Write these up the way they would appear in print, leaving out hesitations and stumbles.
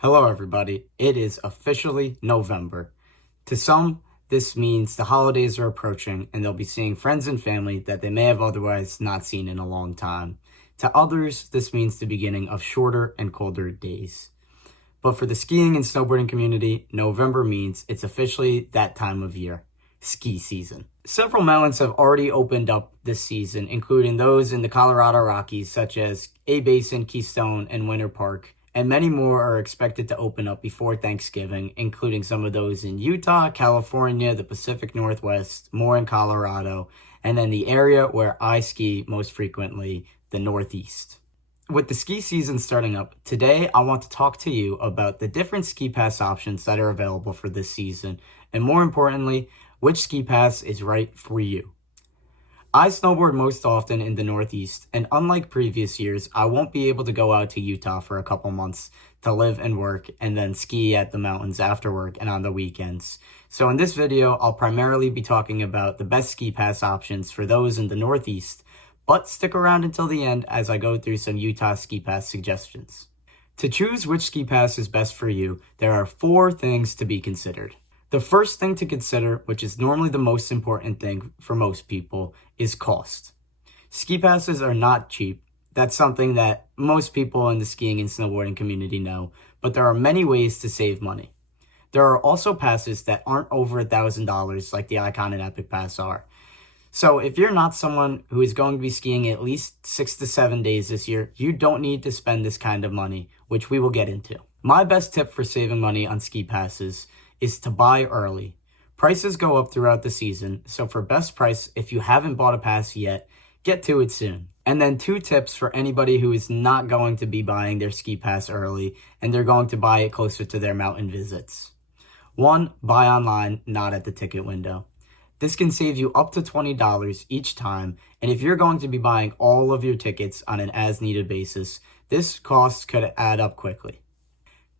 Hello everybody, it is officially November. To some, this means the holidays are approaching and they'll be seeing friends and family that they may have otherwise not seen in a long time. To others, this means the beginning of shorter and colder days. But for the skiing and snowboarding community, November means it's officially that time of year, ski season. Several mountains have already opened up this season, including those in the Colorado Rockies such as A-Basin, Keystone, and Winter Park. And many more are expected to open up before Thanksgiving, including some of those in Utah, California, the Pacific Northwest, more in Colorado, and then the area where I ski most frequently, the Northeast. With the ski season starting up, today I want to talk to you about the different ski pass options that are available for this season, and more importantly, which ski pass is right for you. I snowboard most often in the Northeast, and unlike previous years, I won't be able to go out to Utah for a couple months to live and work and then ski at the mountains after work and on the weekends. So in this video, I'll primarily be talking about the best ski pass options for those in the Northeast, but stick around until the end as I go through some Utah ski pass suggestions. To choose which ski pass is best for you, there are 4 things to be considered. The first thing to consider, which is normally the most important thing for most people, is cost. Ski passes are not cheap. That's something that most people in the skiing and snowboarding community know, but there are many ways to save money. There are also passes that aren't over $1,000 like the Ikon and Epic Pass are. So if you're not someone who is going to be skiing at least 6 to 7 days this year, you don't need to spend this kind of money, which we will get into. My best tip for saving money on ski passes is to buy early. Prices go up throughout the season, so for best price, if you haven't bought a pass yet, get to it soon. And then 2 tips for anybody who is not going to be buying their ski pass early and they're going to buy it closer to their mountain visits. 1, buy online, not at the ticket window. This can save you up to $20 each time, and if you're going to be buying all of your tickets on an as-needed basis, this cost could add up quickly.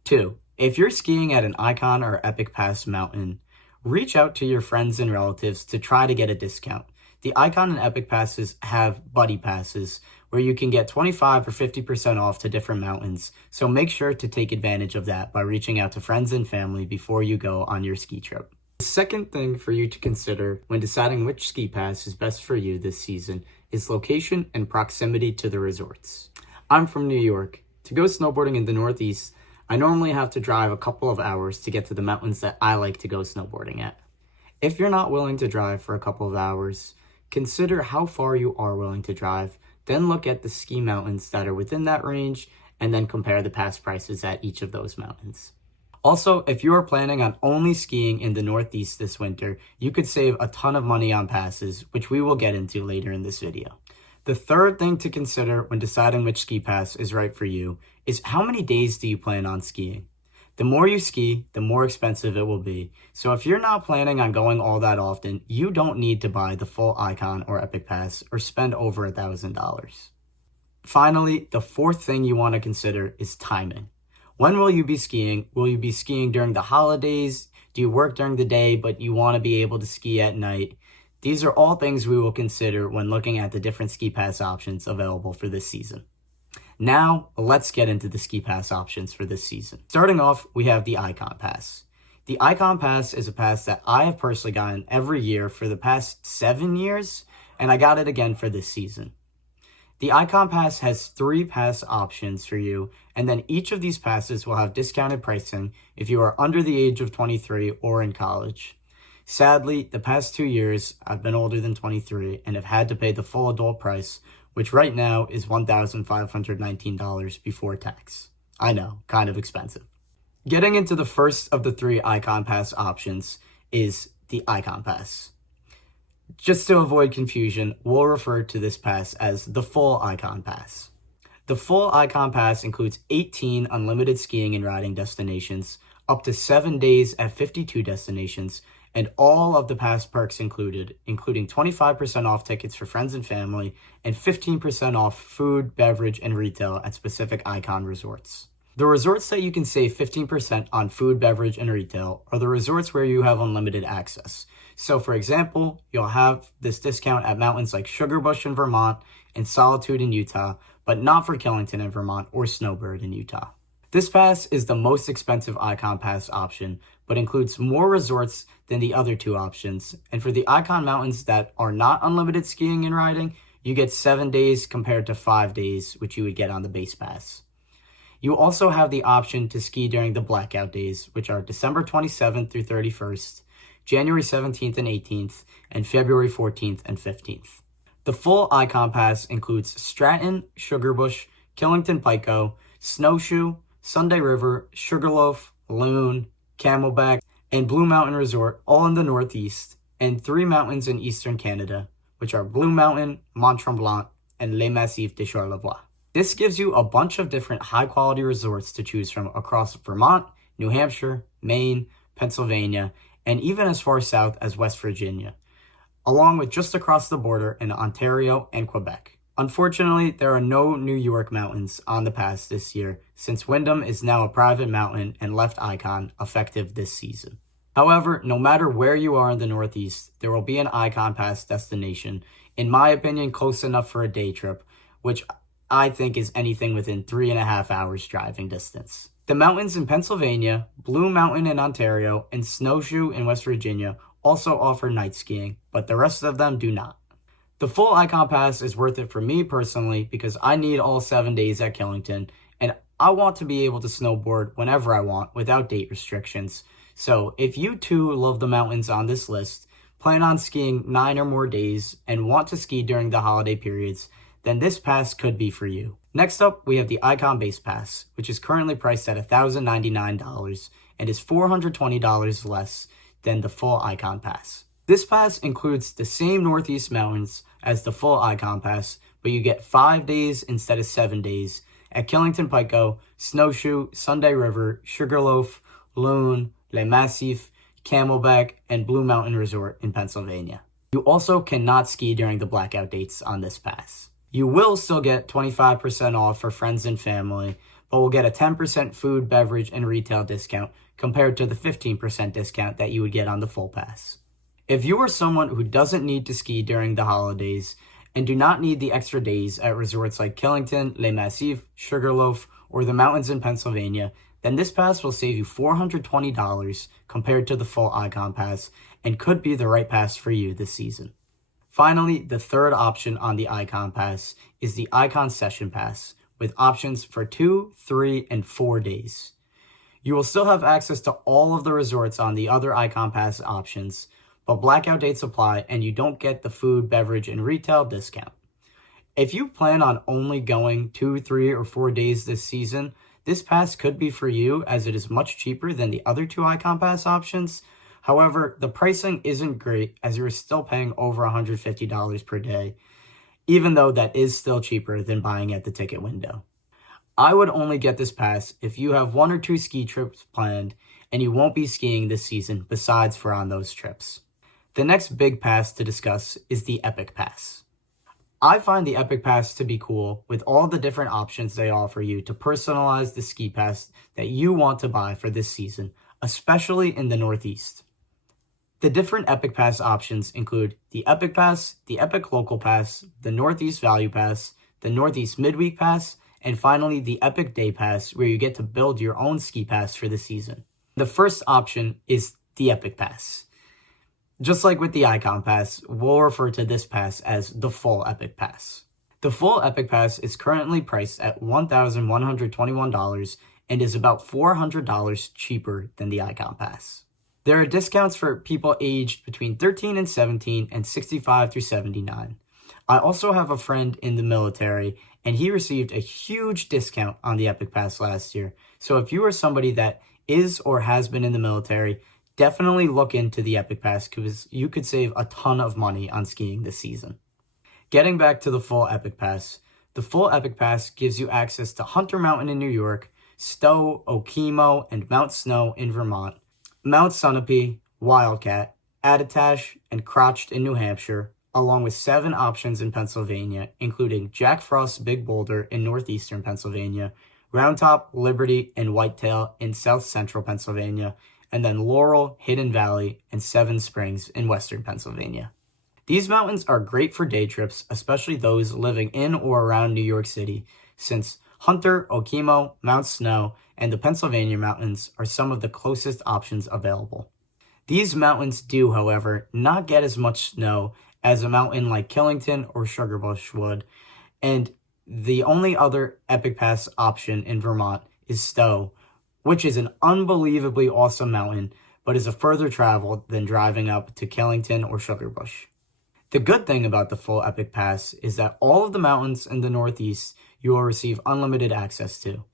2, if you're skiing at an Ikon or Epic Pass mountain, reach out to your friends and relatives to try to get a discount. The Ikon and Epic Passes have buddy passes where you can get 25 or 50% off to different mountains, so make sure to take advantage of that by reaching out to friends and family before you go on your ski trip. The second thing for you to consider when deciding which ski pass is best for you this season is location and proximity to the resorts. I'm from New York. To go snowboarding in the Northeast, I normally have to drive a couple of hours to get to the mountains that I like to go snowboarding at. If you're not willing to drive for a couple of hours, consider how far you are willing to drive, then look at the ski mountains that are within that range, and then compare the pass prices at each of those mountains. Also, if you are planning on only skiing in the Northeast this winter, you could save a ton of money on passes, which we will get into later in this video. The third thing to consider when deciding which ski pass is right for you is how many days do you plan on skiing? The more you ski, the more expensive it will be. So if you're not planning on going all that often, you don't need to buy the full Ikon or Epic Pass or spend over $1,000. Finally, the fourth thing you want to consider is timing. When will you be skiing? Will you be skiing during the holidays? Do you work during the day but you want to be able to ski at night? These are all things we will consider when looking at the different ski pass options available for this season. Now, let's get into the ski pass options for this season. Starting off, we have the Ikon Pass. The Ikon Pass is a pass that I have personally gotten every year for the past 7 years, and I got it again for this season. The Ikon Pass has 3 pass options for you, and then each of these passes will have discounted pricing if you are under the age of 23 or in college. Sadly, the past 2 years, I've been older than 23 and have had to pay the full adult price, which right now is $1,519 before tax. I know, kind of expensive. Getting into the first of the 3 Ikon Pass options is the Ikon Pass. Just to avoid confusion, we'll refer to this pass as the full Ikon Pass. The full Ikon Pass includes 18 unlimited skiing and riding destinations, up to 7 days at 52 destinations, and all of the pass perks included, including 25% off tickets for friends and family, and 15% off food, beverage, and retail at specific Ikon resorts. The resorts that you can save 15% on food, beverage, and retail are the resorts where you have unlimited access. So for example, you'll have this discount at mountains like Sugarbush in Vermont and Solitude in Utah, but not for Killington in Vermont or Snowbird in Utah. This pass is the most expensive Ikon Pass option, but includes more resorts than the other two options. And for the Ikon Mountains that are not unlimited skiing and riding, you get 7 days compared to 5 days, which you would get on the base pass. You also have the option to ski during the blackout days, which are December 27th through 31st, January 17th and 18th, and February 14th and 15th. The full Ikon Pass includes Stratton, Sugarbush, Killington Pico, Snowshoe, Sunday River, Sugarloaf, Loon, Camelback, and Blue Mountain Resort, all in the northeast, and 3 mountains in eastern Canada, which are Blue Mountain, Mont Tremblant, and Les Massifs de Charlevoix. This gives you a bunch of different high-quality resorts to choose from across Vermont, New Hampshire, Maine, Pennsylvania, and even as far south as West Virginia, along with just across the border in Ontario and Quebec. Unfortunately, there are no New York mountains on the pass this year, since Wyndham is now a private mountain and left Ikon effective this season. However, no matter where you are in the Northeast, there will be an Ikon Pass destination, in my opinion, close enough for a day trip, which I think is anything within 3.5 hours driving distance. The mountains in Pennsylvania, Blue Mountain in Ontario, and Snowshoe in West Virginia also offer night skiing, but the rest of them do not. The full Ikon Pass is worth it for me personally because I need all 7 days at Killington, and I want to be able to snowboard whenever I want without date restrictions. So if you too love the mountains on this list, plan on skiing 9 or more days, and want to ski during the holiday periods, then this pass could be for you. Next up, we have the Ikon Base Pass, which is currently priced at $1,099 and is $420 less than the full Ikon Pass. This pass includes the same Northeast mountains as the full Ikon Pass, but you get 5 days instead of 7 days at Killington Pico, Snowshoe, Sunday River, Sugarloaf, Loon, Les Massifs, Camelback, and Blue Mountain Resort in Pennsylvania. You also cannot ski during the blackout dates on this pass. You will still get 25% off for friends and family, but will get a 10% food, beverage, and retail discount compared to the 15% discount that you would get on the full pass. If you are someone who doesn't need to ski during the holidays and do not need the extra days at resorts like Killington, Les Massifs, Sugarloaf, or the mountains in Pennsylvania, then this pass will save you $420 compared to the full Ikon Pass and could be the right pass for you this season. Finally, the third option on the Ikon Pass is the Ikon Session Pass, with options for 2, 3, and 4 days. You will still have access to all of the resorts on the other Ikon Pass options, but blackout dates apply and you don't get the food, beverage, and retail discount. If you plan on only going 2, 3, or 4 days this season, this pass could be for you as it is much cheaper than the other 2 Ikon Pass options. However, the pricing isn't great as you're still paying over $150 per day, even though that is still cheaper than buying at the ticket window. I would only get this pass if you have 1 or 2 ski trips planned and you won't be skiing this season besides for on those trips. The next big pass to discuss is the Epic Pass. I find the Epic Pass to be cool with all the different options they offer you to personalize the ski pass that you want to buy for this season, especially in the Northeast. The different Epic Pass options include the Epic Pass, the Epic Local Pass, the Northeast Value Pass, the Northeast Midweek Pass, and finally the Epic Day Pass, where you get to build your own ski pass for the season. The first option is the Epic Pass. Just like with the Ikon Pass, we'll refer to this pass as the full Epic Pass. The full Epic Pass is currently priced at $1,121 and is about $400 cheaper than the Ikon Pass. There are discounts for people aged between 13 and 17 and 65 through 79. I also have a friend in the military, and he received a huge discount on the Epic Pass last year. So if you are somebody that is or has been in the military, definitely look into the Epic Pass because you could save a ton of money on skiing this season. Getting back to the full Epic Pass, the full Epic Pass gives you access to Hunter Mountain in New York, Stowe, Okemo, and Mount Snow in Vermont, Mount Sunapee, Wildcat, Attitash, and Crotched in New Hampshire, along with 7 options in Pennsylvania, including Jack Frost's Big Boulder in northeastern Pennsylvania, Round Top, Liberty, and Whitetail in south central Pennsylvania, and then Laurel, Hidden Valley, and Seven Springs in western Pennsylvania. These mountains are great for day trips, especially those living in or around New York City, since Hunter, Okemo, Mount Snow, and the Pennsylvania mountains are some of the closest options available. These mountains do, however, not get as much snow as a mountain like Killington or Sugarbush would, and the only other Epic Pass option in Vermont is Stowe, which is an unbelievably awesome mountain, but is a further travel than driving up to Killington or Sugarbush. The good thing about the full Epic Pass is that all of the mountains in the Northeast you will receive unlimited access to.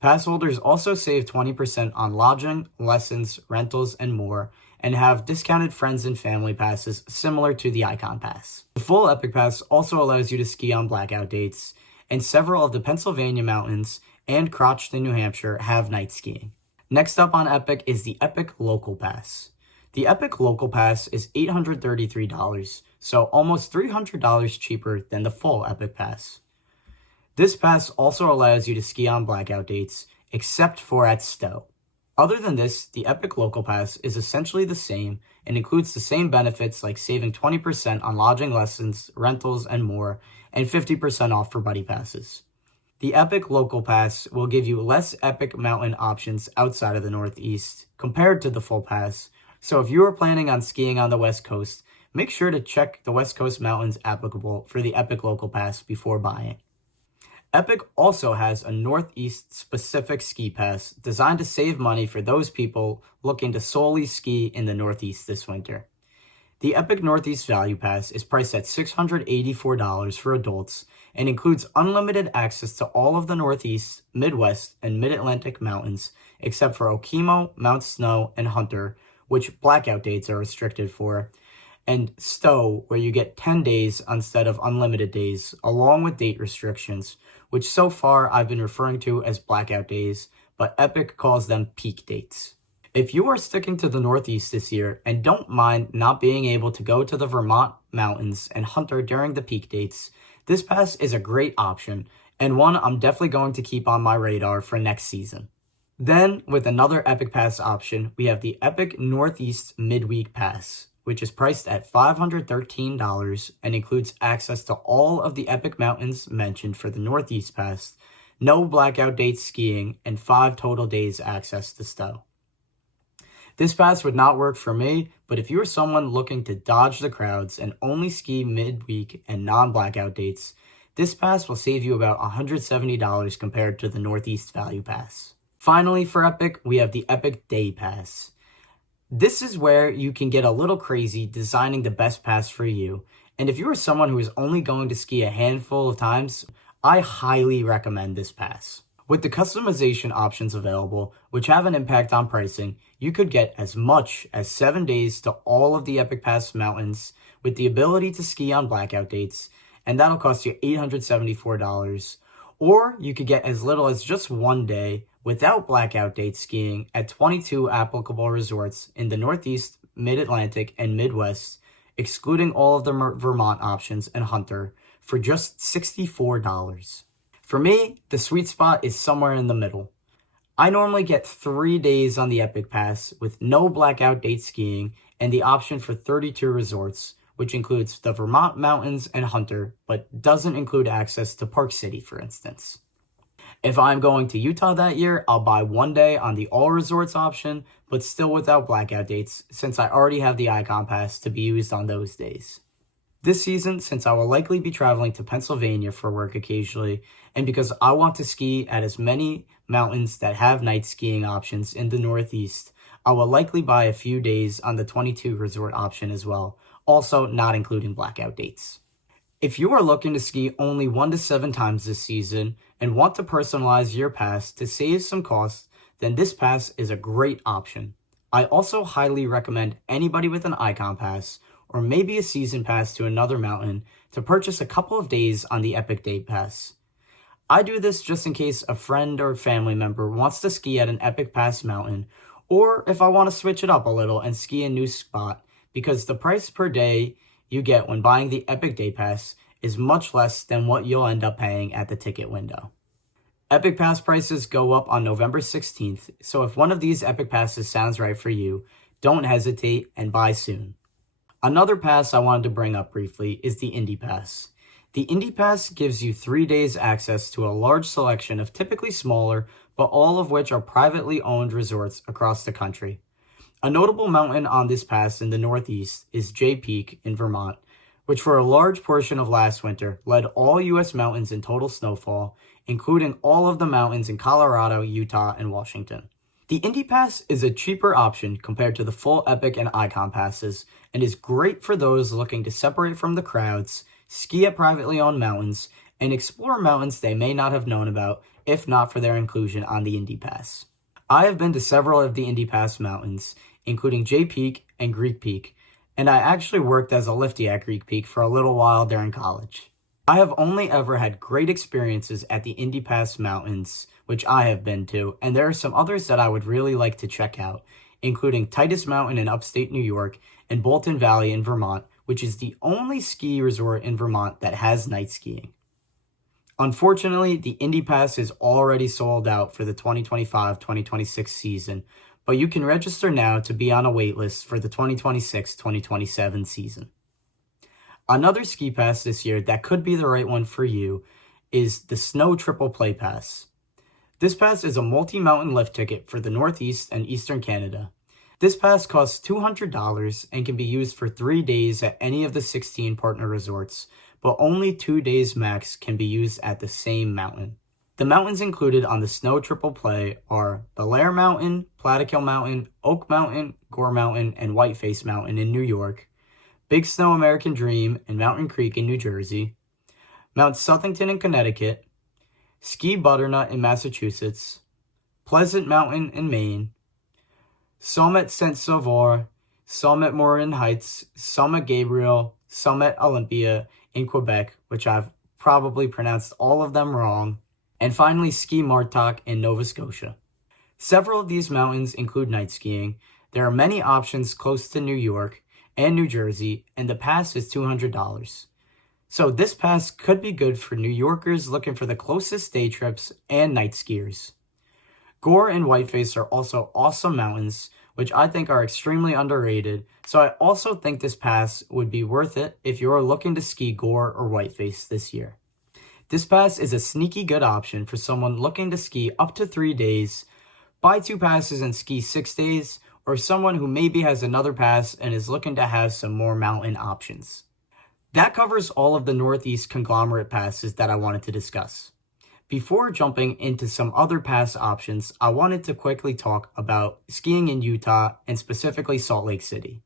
Pass holders also save 20% on lodging, lessons, rentals, and more, and have discounted friends and family passes similar to the Ikon Pass. The full Epic Pass also allows you to ski on blackout dates, and several of the Pennsylvania mountains and Crotchton, New Hampshire have night skiing. Next up on Epic is the Epic Local Pass. The Epic Local Pass is $833, so almost $300 cheaper than the full Epic Pass. This pass also allows you to ski on blackout dates, except for at Stowe. Other than this, the Epic Local Pass is essentially the same and includes the same benefits like saving 20% on lodging, lessons, rentals, and more, and 50% off for buddy passes. The Epic Local Pass will give you less epic mountain options outside of the Northeast compared to the full pass, so if you are planning on skiing on the West Coast, make sure to check the West Coast mountains applicable for the Epic Local Pass before buying. Epic also has a Northeast-specific ski pass designed to save money for those people looking to solely ski in the Northeast this winter. The Epic Northeast Value Pass is priced at $684 for adults and includes unlimited access to all of the Northeast, Midwest, and Mid-Atlantic mountains except for Okemo, Mount Snow, and Hunter, which blackout dates are restricted for, and Stowe, where you get 10 days instead of unlimited days, along with date restrictions, which so far I've been referring to as blackout days, but Epic calls them peak dates. If you are sticking to the Northeast this year and don't mind not being able to go to the Vermont mountains and Hunter during the peak dates, this pass is a great option, and one I'm definitely going to keep on my radar for next season. Then, with another Epic Pass option, we have the Epic Northeast Midweek Pass, which is priced at $513 and includes access to all of the epic mountains mentioned for the Northeast Pass, no blackout dates skiing, and 5 total days access to Stowe. This pass would not work for me, but if you are someone looking to dodge the crowds and only ski midweek and non-blackout dates, this pass will save you about $170 compared to the Northeast Value Pass. Finally, for Epic, we have the Epic Day Pass. This is where you can get a little crazy designing the best pass for you, and if you are someone who is only going to ski a handful of times, I highly recommend this pass. With the customization options available, which have an impact on pricing, you could get as much as 7 days to all of the Epic Pass mountains with the ability to ski on blackout dates, and that'll cost you $874. Or you could get as little as just 1 day without blackout date skiing at 22 applicable resorts in the Northeast, Mid-Atlantic, and Midwest, excluding all of the Vermont options and Hunter, for just $64. For me, the sweet spot is somewhere in the middle. I normally get 3 days on the Epic Pass with no blackout date skiing and the option for 32 resorts, which includes the Vermont mountains and Hunter, but doesn't include access to Park City, for instance. If I'm going to Utah that year, I'll buy 1 day on the all resorts option, but still without blackout dates, since I already have the Ikon Pass to be used on those days. This season, since I will likely be traveling to Pennsylvania for work occasionally, and because I want to ski at as many mountains that have night skiing options in the Northeast, I will likely buy a few days on the 22 resort option as well, also not including blackout dates. If you are looking to ski only 1 to 7 times this season and want to personalize your pass to save some costs, then this pass is a great option. I also highly recommend anybody with an Ikon Pass or maybe a season pass to another mountain to purchase a couple of days on the Epic Day Pass. I do this just in case a friend or family member wants to ski at an Epic Pass mountain, or if I want to switch it up a little and ski a new spot, because the price per day you get when buying the Epic Day Pass is much less than what you'll end up paying at the ticket window. Epic Pass prices go up on November 16th, so if one of these Epic Passes sounds right for you, don't hesitate and buy soon. Another pass I wanted to bring up briefly is the Indy Pass. The Indy Pass gives you 3 days access to a large selection of typically smaller, but all of which are privately owned resorts across the country. A notable mountain on this pass in the Northeast is Jay Peak in Vermont, which for a large portion of last winter led all U.S. mountains in total snowfall, including all of the mountains in Colorado, Utah, and Washington. The Indy Pass is a cheaper option compared to the full Epic and Ikon passes, and is great for those looking to separate from the crowds, ski at privately owned mountains, and explore mountains they may not have known about if not for their inclusion on the Indy Pass. I have been to several of the Indy Pass mountains, including Jay Peak and Greek Peak, and I actually worked as a lifty at Greek Peak for a little while during college. I have only ever had great experiences at the Indy Pass mountains, which I have been to, and there are some others that I would really like to check out, including Titus Mountain in upstate New York and Bolton Valley in Vermont, which is the only ski resort in Vermont that has night skiing. Unfortunately, the Indy Pass is already sold out for the 2025-2026 season, but you can register now to be on a wait list for the 2026-2027 season. Another ski pass this year that could be the right one for you is the Snow Triple Play Pass. This pass is a multi-mountain lift ticket for the Northeast and Eastern Canada. This pass costs $200 and can be used for 3 days at any of the 16 partner resorts, but only 2 days max can be used at the same mountain. The mountains included on the Snow Triple Play are Belair Mountain, Plattekill Mountain, Oak Mountain, Gore Mountain, and Whiteface Mountain in New York, Big Snow American Dream and Mountain Creek in New Jersey, Mount Southington in Connecticut, Ski Butternut in Massachusetts, Pleasant Mountain in Maine, Summit Saint-Sauveur, Summit Morin Heights, Summit Gabriel, Summit Olympia in Quebec, which I've probably pronounced all of them wrong, and finally Ski Martock in Nova Scotia. Several of these mountains include night skiing. There are many options close to New York and New Jersey, and the pass is $200. So this pass could be good for New Yorkers looking for the closest day trips and night skiers. Gore and Whiteface are also awesome mountains, which I think are extremely underrated, so I also think this pass would be worth it if you are looking to ski Gore or Whiteface this year. This pass is a sneaky good option for someone looking to ski up to 3 days, buy 2 passes and ski 6 days, or someone who maybe has another pass and is looking to have some more mountain options. That covers all of the Northeast conglomerate passes that I wanted to discuss. Before jumping into some other pass options, I wanted to quickly talk about skiing in Utah and specifically Salt Lake City.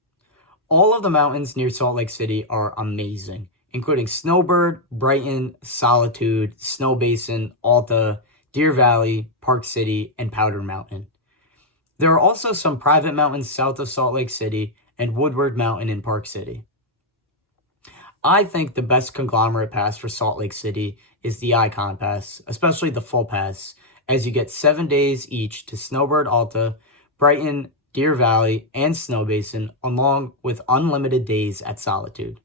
All of the mountains near Salt Lake City are amazing, including Snowbird, Brighton, Solitude, Snow Basin, Alta, Deer Valley, Park City, and Powder Mountain. There are also some private mountains south of Salt Lake City and Woodward Mountain in Park City. I think the best conglomerate pass for Salt Lake City is the Ikon Pass, especially the full pass, as you get 7 days each to Snowbird Alta, Brighton, Deer Valley, and Snow Basin, along with unlimited days at Solitude.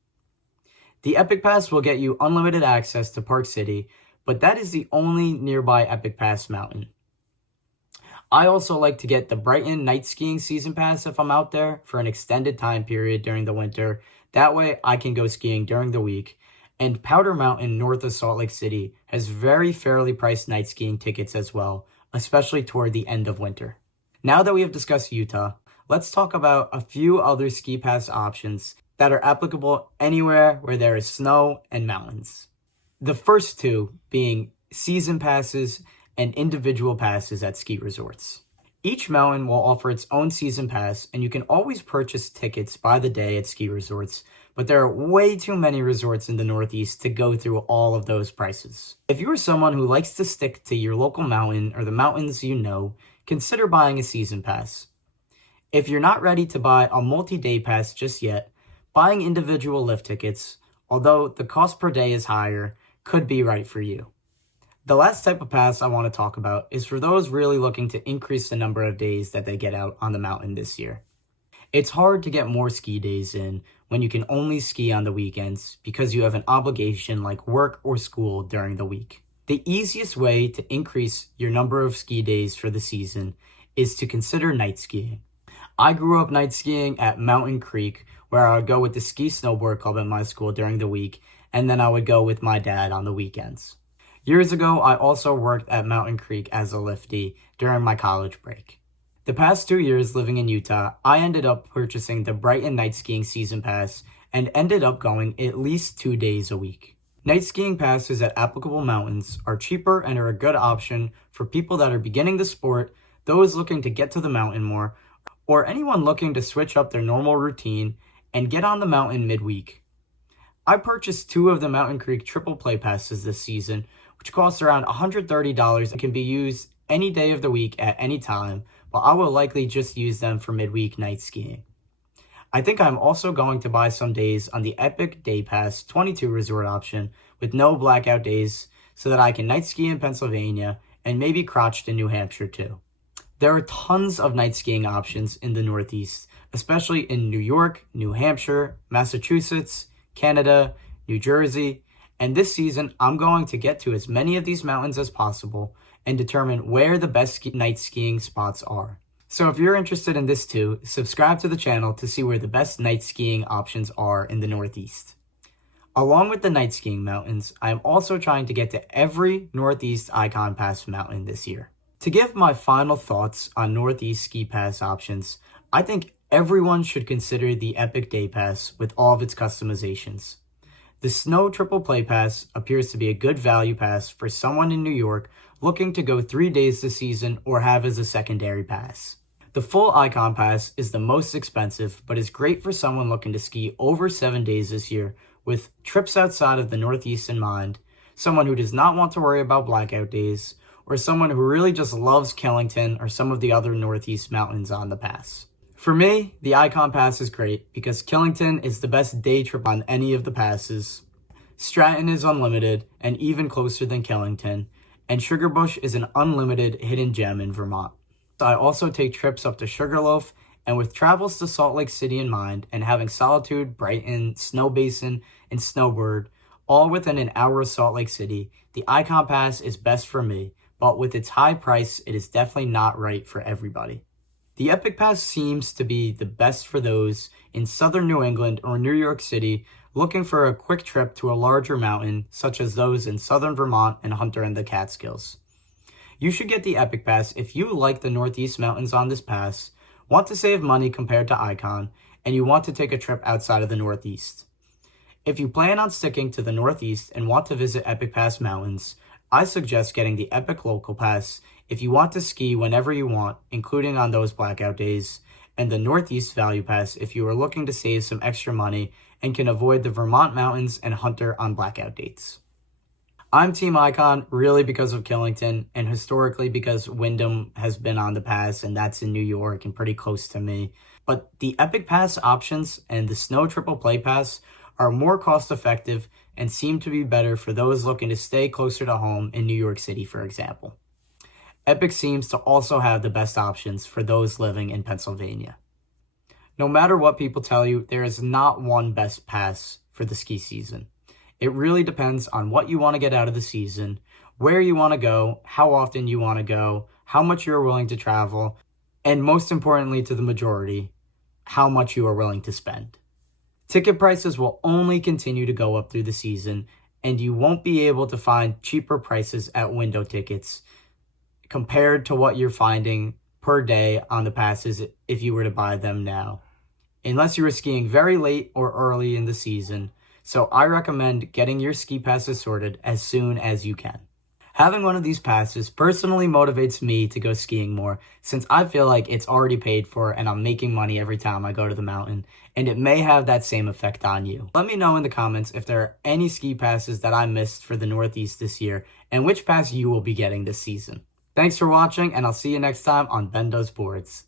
The Epic Pass will get you unlimited access to Park City, but that is the only nearby Epic Pass mountain. I also like to get the Brighton night skiing season pass if I'm out there for an extended time period during the winter. That way I can go skiing during the week. And Powder Mountain north of Salt Lake City has very fairly priced night skiing tickets as well, especially toward the end of winter. Now that we have discussed Utah, let's talk about a few other ski pass options that are applicable anywhere where there is snow and mountains. The first two being season passes and individual passes at ski resorts. Each mountain will offer its own season pass, and you can always purchase tickets by the day at ski resorts, but there are way too many resorts in the Northeast to go through all of those prices. If you are someone who likes to stick to your local mountain or the mountains you know, consider buying a season pass. If you're not ready to buy a multi-day pass just yet, buying individual lift tickets, although the cost per day is higher, could be right for you. The last type of pass I want to talk about is for those really looking to increase the number of days that they get out on the mountain this year. It's hard to get more ski days in when you can only ski on the weekends because you have an obligation like work or school during the week. The easiest way to increase your number of ski days for the season is to consider night skiing. I grew up night skiing at Mountain Creek, where I would go with the ski snowboard club at my school during the week, and then I would go with my dad on the weekends. Years ago, I also worked at Mountain Creek as a liftie during my college break. The past 2 years living in Utah, I ended up purchasing the Brighton Night Skiing Season Pass and ended up going at least 2 days a week. Night skiing passes at applicable mountains are cheaper and are a good option for people that are beginning the sport, those looking to get to the mountain more, or anyone looking to switch up their normal routine and get on the mountain midweek. I purchased 2 of the Mountain Creek triple play passes this season, which cost around $130 and can be used any day of the week at any time, but I will likely just use them for midweek night skiing. I think I'm also going to buy some days on the Epic Day Pass 22 resort option with no blackout days so that I can night ski in Pennsylvania and maybe Crotched in New Hampshire too. There are tons of night skiing options in the Northeast, especially in New York, New Hampshire, Massachusetts, Canada, New Jersey, and this season I'm going to get to as many of these mountains as possible and determine where the best night skiing spots are. So if you're interested in this too, subscribe to the channel to see where the best night skiing options are in the Northeast. Along with the night skiing mountains, I am also trying to get to every Northeast Ikon Pass mountain this year. To give my final thoughts on Northeast ski pass options, I think everyone should consider the Epic Day Pass with all of its customizations. The Snow Triple Play Pass appears to be a good value pass for someone in New York looking to go 3 days this season or have as a secondary pass. The full Ikon Pass is the most expensive, but is great for someone looking to ski over 7 days this year with trips outside of the Northeast in mind, someone who does not want to worry about blackout days, or someone who really just loves Killington or some of the other Northeast mountains on the pass. For me, the Ikon Pass is great because Killington is the best day trip on any of the passes. Stratton is unlimited and even closer than Killington, and Sugarbush is an unlimited hidden gem in Vermont. I also take trips up to Sugarloaf, and with travels to Salt Lake City in mind and having Solitude, Brighton, Snow Basin, and Snowbird all within an hour of Salt Lake City, the Ikon Pass is best for me, but with its high price, it is definitely not right for everybody. The Epic Pass seems to be the best for those in southern New England or New York City looking for a quick trip to a larger mountain, such as those in southern Vermont and Hunter and the Catskills. You should get the Epic Pass if you like the Northeast mountains on this pass, want to save money compared to Ikon, and you want to take a trip outside of the Northeast. If you plan on sticking to the Northeast and want to visit Epic Pass mountains, I suggest getting the Epic Local Pass if you want to ski whenever you want, including on those blackout days, and the Northeast Value Pass if you are looking to save some extra money and can avoid the Vermont mountains and Hunter on blackout dates. I'm Team Ikon really because of Killington and historically because Wyndham has been on the pass and that's in New York and pretty close to me. But the Epic Pass options and the Snow Triple Play Pass are more cost effective and seem to be better for those looking to stay closer to home in New York City, for example. Epic seems to also have the best options for those living in Pennsylvania. No matter what people tell you, there is not one best pass for the ski season. It really depends on what you want to get out of the season, where you want to go, how often you want to go, how much you're willing to travel, and most importantly to the majority, how much you are willing to spend. Ticket prices will only continue to go up through the season, and you won't be able to find cheaper prices at window tickets compared to what you're finding per day on the passes if you were to buy them now, unless you were skiing very late or early in the season. So I recommend getting your ski passes sorted as soon as you can. Having one of these passes personally motivates me to go skiing more since I feel like it's already paid for and I'm making money every time I go to the mountain, and it may have that same effect on you. Let me know in the comments if there are any ski passes that I missed for the Northeast this year and which pass you will be getting this season. Thanks for watching, and I'll see you next time on Ben Does Boards.